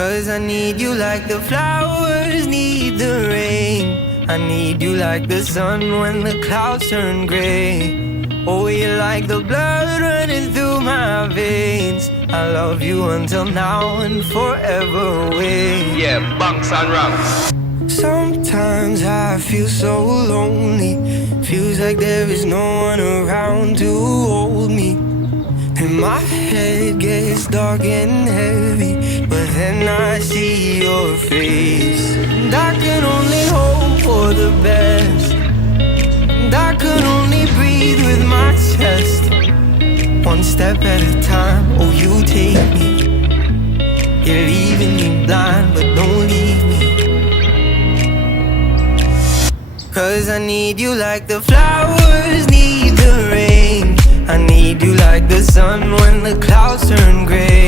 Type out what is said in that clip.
'Cause I need you like the flowers need the rain. I need you like the sun when the clouds turn gray. Oh, you're like the blood running through my veins. I love you until now and forever away. Yeah, bunks and rocks. Sometimes I feel so lonely. Feels like there is no one around to hold me. And my head gets dark and heavy, but then I see your face. And I can only hope for the best. And I can only breathe with my chest. One step at a time, oh you take me. You're leaving me blind, but don't leave me. 'Cause I need you like the flowers need the rain. I need you like the sun when the clouds turn gray.